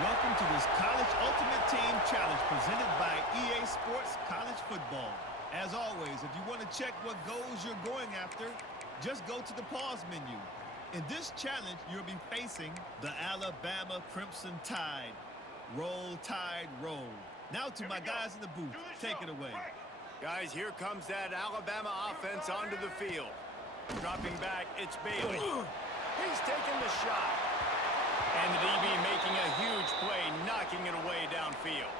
Welcome to this College Ultimate Team Challenge presented by EA Sports College Football. As always, if you want to check what goals you're going after, just go to the pause menu. In this challenge, you'll be facing the Alabama Crimson Tide. Roll, Tide, roll. Now to my guys in the booth. Take it away. Guys, here comes that Alabama offense onto the field. Dropping back, it's Bailey. He's taking the shot. And the DB making a huge play, knocking it away downfield.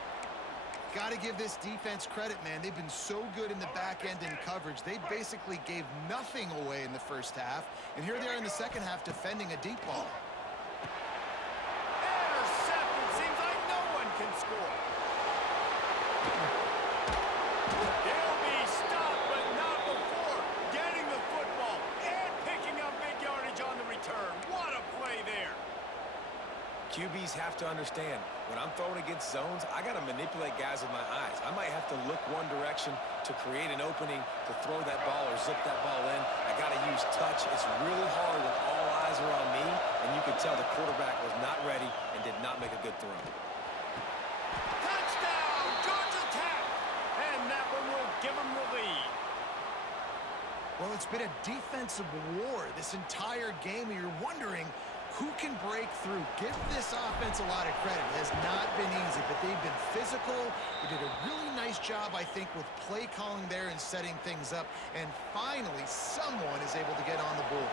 Got to give this defense credit, man. They've been so good in the back end in coverage. They basically gave nothing away in the first half. And here they are in the second half defending a deep ball. Intercepted. Seems like no one can score. He'll be stopped, but not before getting the football and picking up big yardage on the return. What a play there. QBs have to understand, when I'm throwing against zones, I got to manipulate guys with my eyes. I might have to look one direction to create an opening to throw that ball or zip that ball in. I got to use touch. It's really hard when all eyes are on me, and you could tell the quarterback was not ready and did not make a good throw. Touchdown, Georgia Tech! And that one will give them the lead. Well, it's been a defensive war this entire game, and you're wondering who can break through. Give this offense a lot of credit. It has not been easy, but they've been physical. They did a really nice job, I think, with play calling there and setting things up. And finally, someone is able to get on the board.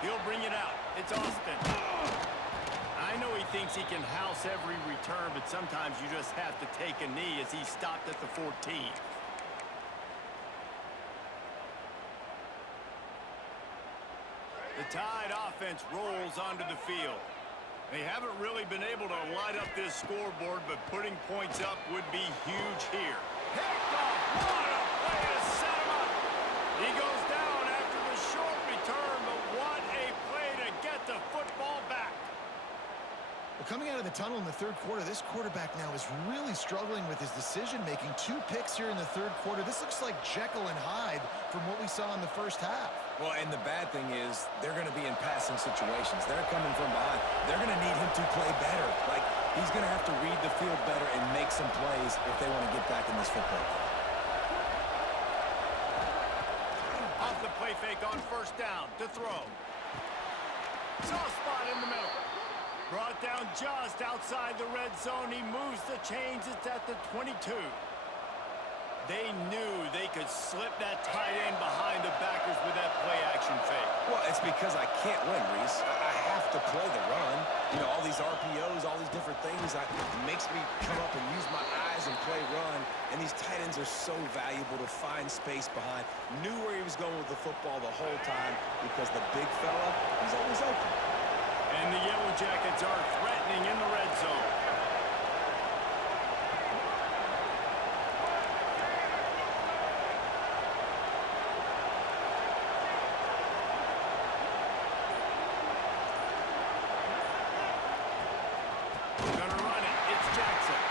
He'll bring it out. It's Austin. I know he thinks he can house every return, but sometimes you just have to take a knee as he stopped at the 14. The Tide offense rolls onto the field. They haven't really been able to light up this scoreboard, but putting points up would be huge here. Picked off. What a play to set him up. He goes down after the short return, but what a play to get the football back. Well, coming out of the tunnel in the third quarter, this quarterback now is really struggling with his decision-making. 2 picks here in the third quarter. This looks like Jekyll and Hyde from what we saw in the first half. Well, and the bad thing is they're going to be in passing situations. They're coming from behind. They're going to need him to play better. Like, he's going to have to read the field better and make some plays if they want to get back in this football game. Off the play fake on first down to throw. Soft spot in the middle. Brought down just outside the red zone. He moves the chains. It's at the 22. They knew they could slip that tight end behind the backers with that play-action fake. Well, it's because I can't win, Reese. I have to play the run. You know, all these RPOs, all these different things, it makes me come up and use my eyes and play run. And these tight ends are so valuable to find space behind. Knew where he was going with the football the whole time because the big fella, he's always open. And the Yellow Jackets are threatening in the red zone. Gonna run it. It's Jackson.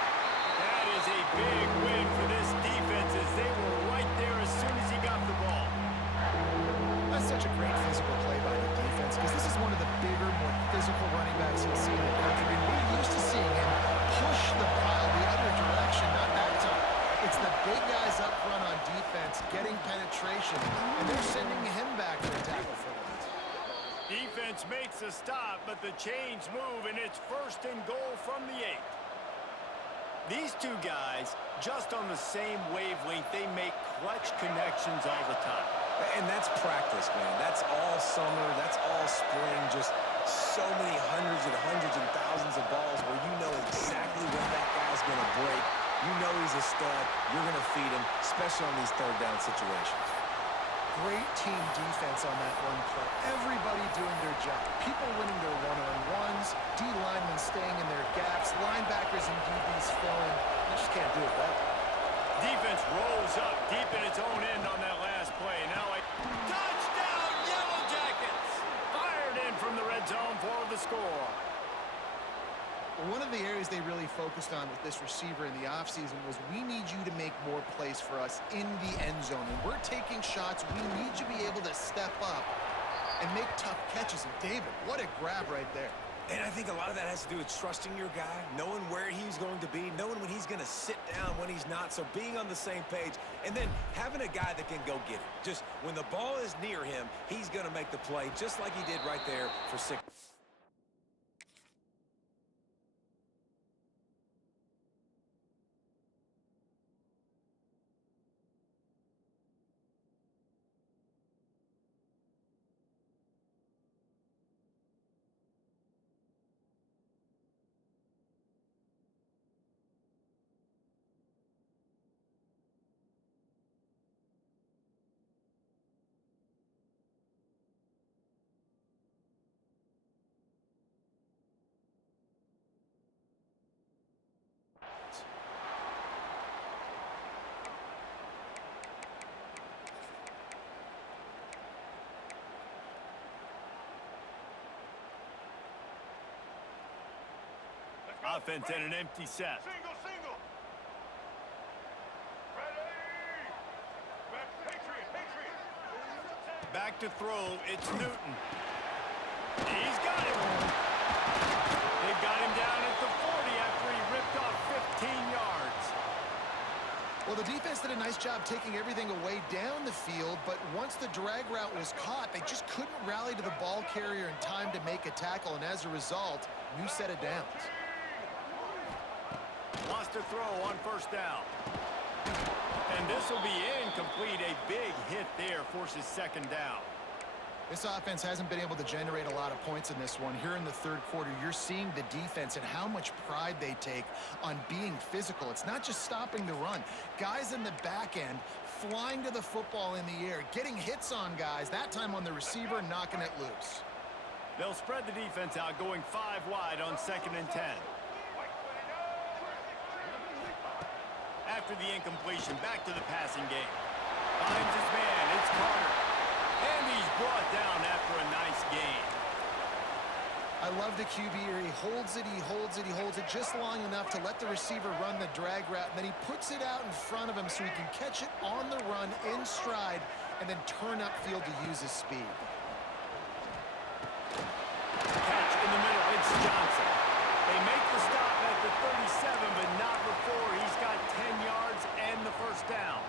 That is a big win for this defense as they were right there as soon as he got the ball. That's such a great physical play by the defense because this is one of the bigger, more physical running backs you'll see in the country. And we're used to seeing him push the pile the other direction, not that time. It's the big guys up front on defense getting penetration, and they're sending him back for a tackle for them. Defense makes a stop, but the chains move, and it's 1st and goal from the 8. These two guys, just on the same wavelength, they make clutch connections all the time. And that's practice, man. That's all summer. That's all spring. Just so many hundreds and thousands of balls where you know exactly when that guy's going to break. You know he's a stud. You're going to feed him, especially on these third down situations. Great team defense on that one play. Everybody doing their job. People winning their one-on-ones, D linemen staying in their gaps, linebackers and DBs filling. They just can't do it well. Defense rolls up deep in its own end on that last play. Now a touchdown, Yellow Jackets! Fired in from the red zone for the score. One of the areas they really focused on with this receiver in the offseason was we need you to make more plays for us in the end zone. When we're taking shots, we need you to be able to step up and make tough catches. And David, what a grab right there. And I think a lot of that has to do with trusting your guy, knowing where he's going to be, knowing when he's going to sit down, when he's not, so being on the same page, and then having a guy that can go get it. Just when the ball is near him, he's going to make the play, just like he did right there for 6. Offense and an empty set. Single, single. Ready. Patriot. Back to throw. It's Newton. He's got him. They've got him down at the 40 after he ripped off 15 yards. Well, the defense did a nice job taking everything away down the field, but once the drag route was caught, they just couldn't rally to the ball carrier in time to make a tackle, and as a result, new set of downs. Wants to throw on first down. And this will be incomplete. A big hit there forces second down. This offense hasn't been able to generate a lot of points in this one. Here in the third quarter, you're seeing the defense and how much pride they take on being physical. It's not just stopping the run. Guys in the back end flying to the football in the air, getting hits on guys, that time on the receiver, knocking it loose. They'll spread the defense out, going 5 wide on 2nd and 10. After the incompletion, back to the passing game. Finds his man, it's Carter. And he's brought down after a nice gain. I love the QB here. He holds it, he holds it, he holds it just long enough to let the receiver run the drag route, and then he puts it out in front of him so he can catch it on the run in stride and then turn upfield to use his speed. Catch in the middle, it's Johnson. They make the stop at the 37, but not before he's got 10 yards and the first down.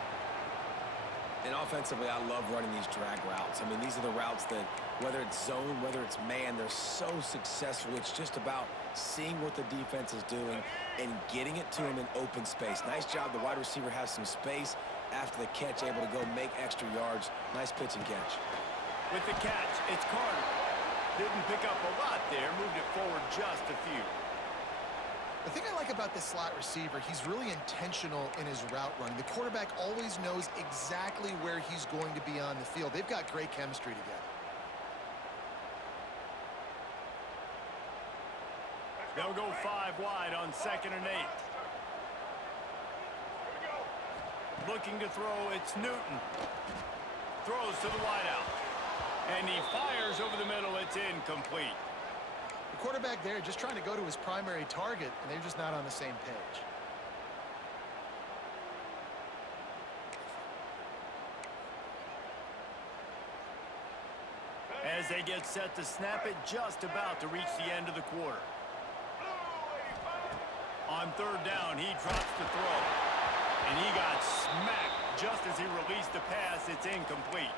And offensively, I love running these drag routes. I mean, these are the routes that, whether it's zone, whether it's man, they're so successful. It's just about seeing what the defense is doing and getting it to him in open space. Nice job. The wide receiver has some space after the catch, able to go make extra yards. Nice pitch and catch. With the catch, it's Carter. Didn't pick up a lot there, moved it forward just a few. The thing I like about this slot receiver, he's really intentional in his route running. The quarterback always knows exactly where he's going to be on the field. They've got great chemistry together. They'll go 5 wide on 2nd and 8. Looking to throw, it's Newton. Throws to the wideout. And he fires over the middle, it's incomplete. The quarterback there just trying to go to his primary target, and they're just not on the same page. As they get set to snap it, just about to reach the end of the quarter. On 3rd down, he drops the throw. And he got smacked just as he released the pass. It's incomplete.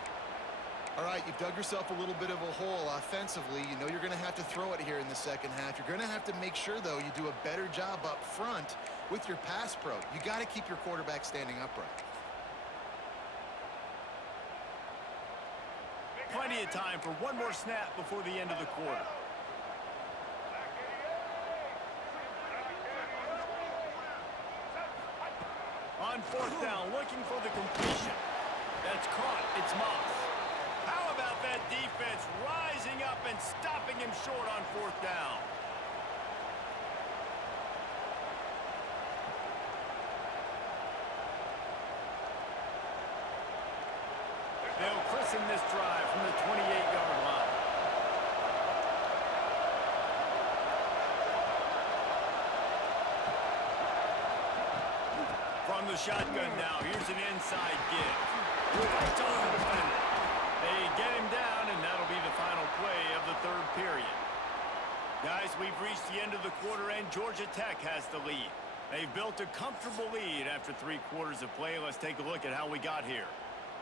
All right, you've dug yourself a little bit of a hole offensively. You know you're going to have to throw it here in the second half. You're going to have to make sure, though, you do a better job up front with your pass pro. You got to keep your quarterback standing upright. Plenty of time for one more snap before the end of the quarter. On 4th down, looking for the completion. That's caught. It's Moss. How about that defense rising up and stopping him short on 4th down? They'll christen this drive from the 28-yard line. From the shotgun now, here's an inside give. Fights off the defender. They get him down, and that'll be the final play of the third period. Guys, we've reached the end of the quarter, and Georgia Tech has the lead. They've built a comfortable lead after 3 quarters of play. Let's take a look at how we got here.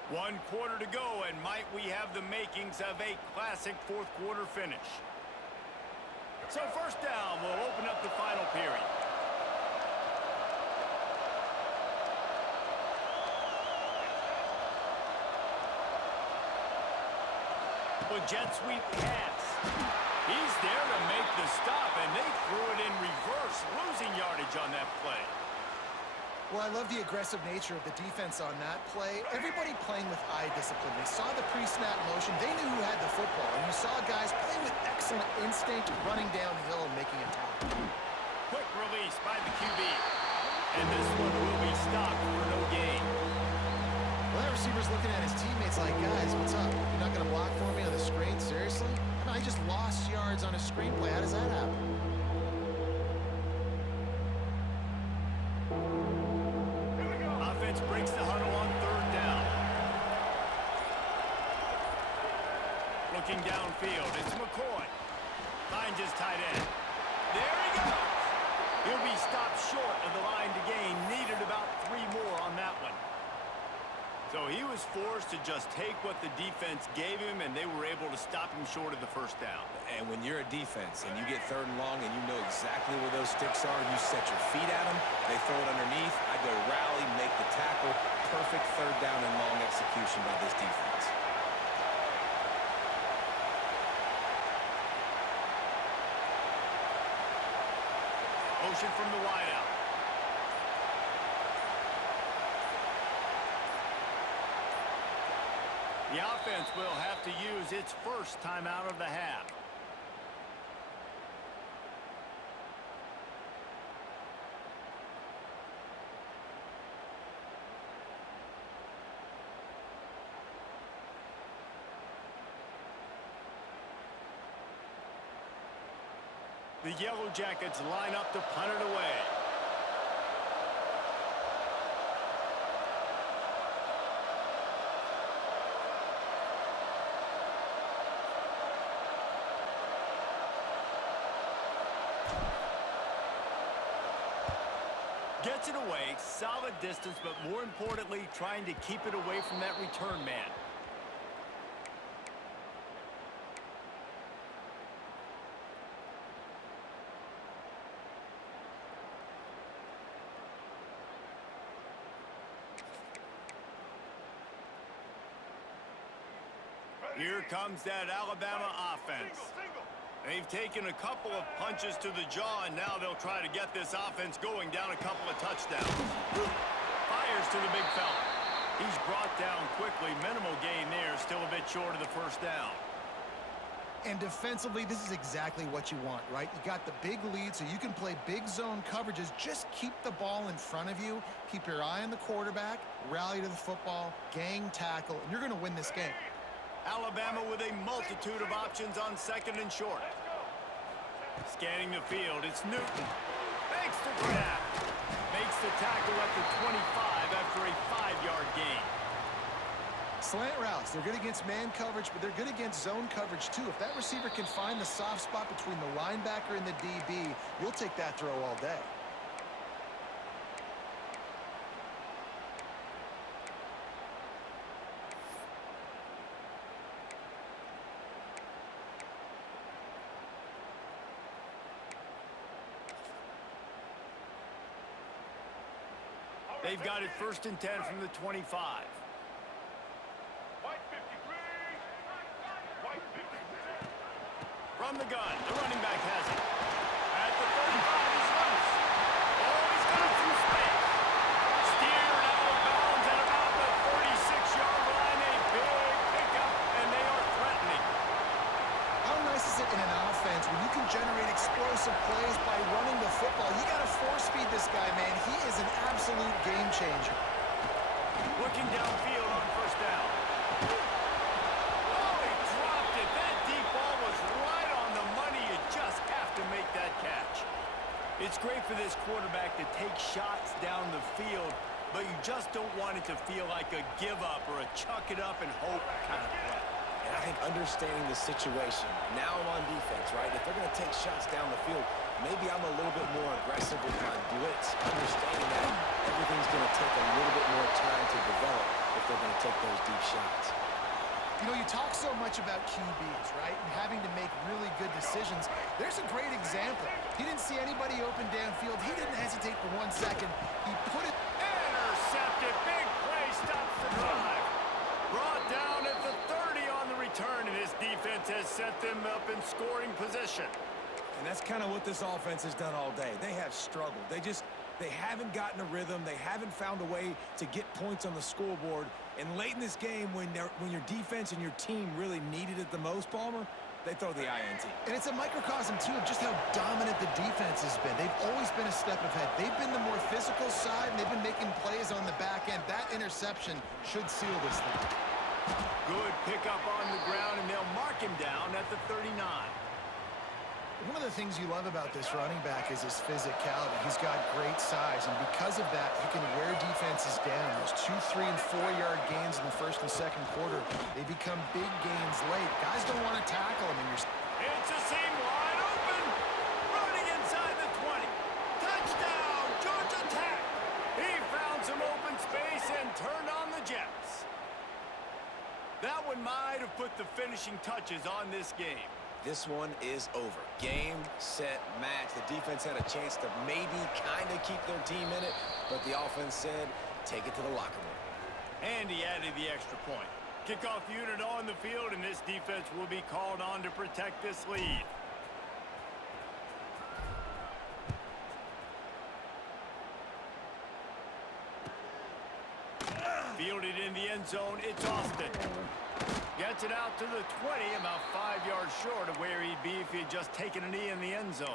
1 quarter to go, and might we have the makings of a classic fourth quarter finish. So first down, we'll open up the final period. With jet sweep pass. He's there to make the stop, and they threw it in reverse, losing yardage on that play. Well, I love the aggressive nature of the defense on that play. Everybody playing with eye discipline. They saw the pre-snap motion. They knew who had the football. And you saw guys play with excellent instinct, running downhill and making a tackle. Quick release by the QB. And this one will be stopped for no gain. Well, that receiver's looking at his teammates like, guys, what's up? You're not going to block for me on the screen? Seriously? I just lost yards on a screenplay. How does that happen? Offense breaks the huddle on third down. Looking downfield, it's McCoy. Finds his tight end. There he goes. He'll be stopped short of the line to gain. Needed about 3 more on that one. So he was forced to just take what the defense gave him, and they were able to stop him short of the first down. And when you're a defense and you get 3rd and long and you know exactly where those sticks are, you set your feet at them, they throw it underneath, I go rally, make the tackle. Perfect 3rd down and long execution by this defense. Motion from the wideout. The offense will have to use its first timeout of the half. The Yellow Jackets line up to punt it away. Gets it away, solid distance, but more importantly, trying to keep it away from that return man. Here comes that Alabama offense. They've taken a couple of punches to the jaw, and now they'll try to get this offense going down a couple of touchdowns. Fires to the big fella. He's brought down quickly. Minimal gain there, still a bit short of the first down. And defensively, this is exactly what you want, right? You got the big lead, so you can play big zone coverages. Just keep the ball in front of you. Keep your eye on the quarterback. Rally to the football. Gang tackle. And you're going to win this game. Alabama with a multitude of options on 2nd and short. Scanning the field, it's Newton. Makes the grab. Makes the tackle at the 25 after a 5-yard gain. Slant routes, they're good against man coverage, but they're good against zone coverage too. If that receiver can find the soft spot between the linebacker and the DB, you'll take that throw all day. They've got it 1st and 10 from the 25. From the gun, the running back has it. At the 35, he's loose. Oh, he's got some space. Steered out of bounds at about the 36-yard line. A big pickup, and they are threatening. How nice is it in an offense when you can generate explosive plays by running the football? You got to force feed this guy, man. He is an absolute game changer. Looking downfield on 1st down. Oh, he dropped it. That deep ball was right on the money. You just have to make that catch. It's great for this quarterback to take shots down the field, but you just don't want it to feel like a give-up or a chuck-it-up-and-hope kind of play. And I think understanding the situation, now I'm on defense, right? If they're going to take shots down the field, maybe I'm a little bit more aggressive with my blitz, understanding that everything's going to take a little bit more time to develop if they're going to take those deep shots. You know, you talk so much about QBs, right, and having to make really good decisions. There's a great example. He didn't see anybody open downfield. He didn't hesitate for 1 second. He put it... Intercepted. Big play stops the drive. Brought down at the 30 on the return, and his defense has set them up in scoring position. And that's kind of what this offense has done all day. They have struggled. They haven't gotten a rhythm. They haven't found a way to get points on the scoreboard. And late in this game, when your defense and your team really needed it the most, Palmer, they throw the INT. And it's a microcosm, too, of just how dominant the defense has been. They've always been a step ahead. They've been the more physical side, and they've been making plays on the back end. That interception should seal this thing. Good pickup on the ground, and they'll mark him down at the 39. One of the things you love about this running back is his physicality. He's got great size, and because of that, he can wear defenses down. Those 2, 3, and 4-yard gains in the first and second quarter, they become big gains late. Guys don't want to tackle him, and you're... It's a seam wide open. Running inside the 20. Touchdown, Georgia Tech. He found some open space and turned on the Jets. That one might have put the finishing touches on this game. This one is over. Game, set, match. The defense had a chance to maybe kind of keep their team in it, but the offense said, take it to the locker room. And he added the extra point. Kickoff unit on the field, and this defense will be called on to protect this lead. Fielded in the end zone, it's Austin. Gets it out to the 20, about 5 yards short of where he'd be if he had just taken a knee in the end zone.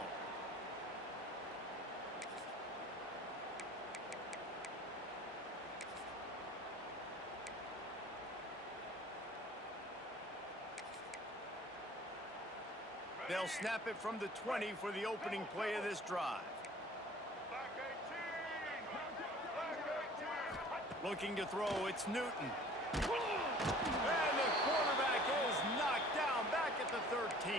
They'll snap it from the 20 for the opening play of this drive. Back 18. Looking to throw, it's Newton. And the quarterback is knocked down back at the 13.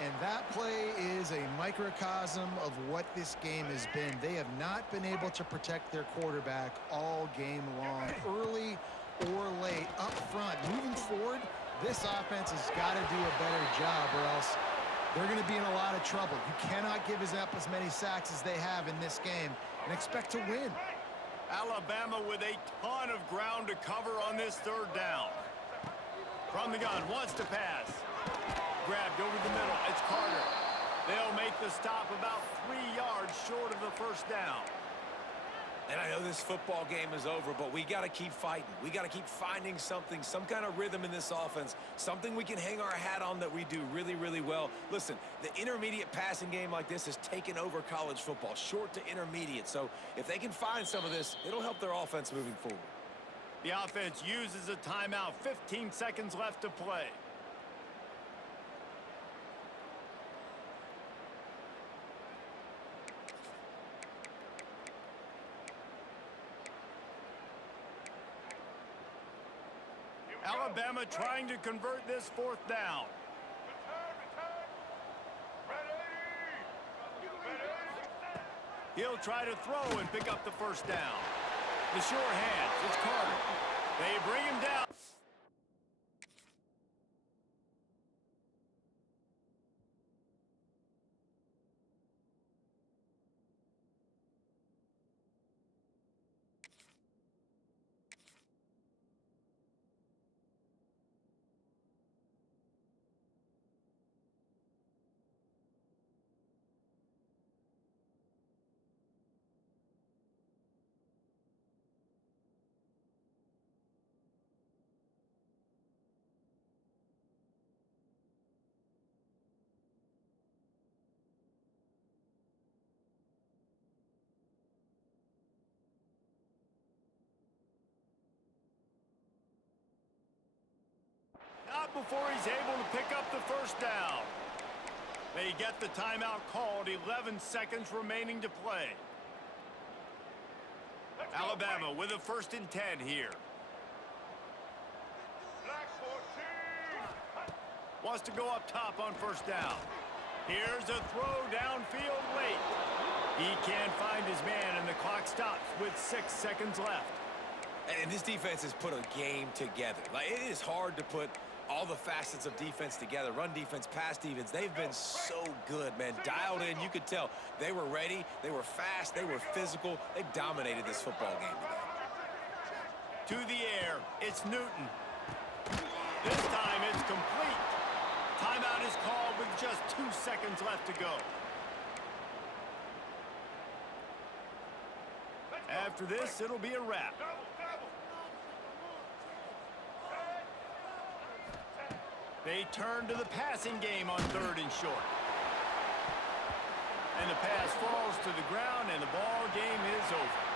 And that play is a microcosm of what this game has been. They have not been able to protect their quarterback all game long, early or late, up front. Moving forward, this offense has got to do a better job, or else they're going to be in a lot of trouble. You cannot give up as many sacks as they have in this game and expect to win. Alabama with a ton of ground to cover on this third down. From the gun, wants to pass. Grabbed over the middle, it's Carter. They'll make the stop about 3 yards short of the first down. And I know this football game is over, but we got to keep fighting. We got to keep finding something, some kind of rhythm in this offense, something we can hang our hat on that we do really, really well. Listen, the intermediate passing game like this has taken over college football, short to intermediate. So if they can find some of this, it'll help their offense moving forward. The offense uses a timeout, 15 seconds left to play. Alabama trying to convert this fourth down. He'll try to throw and pick up the first down. The sure hands, it's Carter. They bring him down. Not before he's able to pick up the first down. They get the timeout called, 11 seconds remaining to play. Alabama with a 1st and 10 here. Black 14. Wants to go up top on 1st down. Here's a throw downfield late. He can't find his man, and the clock stops with 6 seconds left. And this defense has put a game together. Like, it is hard to put all the facets of defense together. Run defense, pass defense. They've been so good, man. Dialed in. You could tell they were ready. They were fast. They were physical. They dominated this football game today. To the air, it's Newton. This time it's complete. Timeout is called with just 2 seconds left to go. After this, it'll be a wrap. They turn to the passing game on 3rd and short. And the pass falls to the ground, and the ball game is over.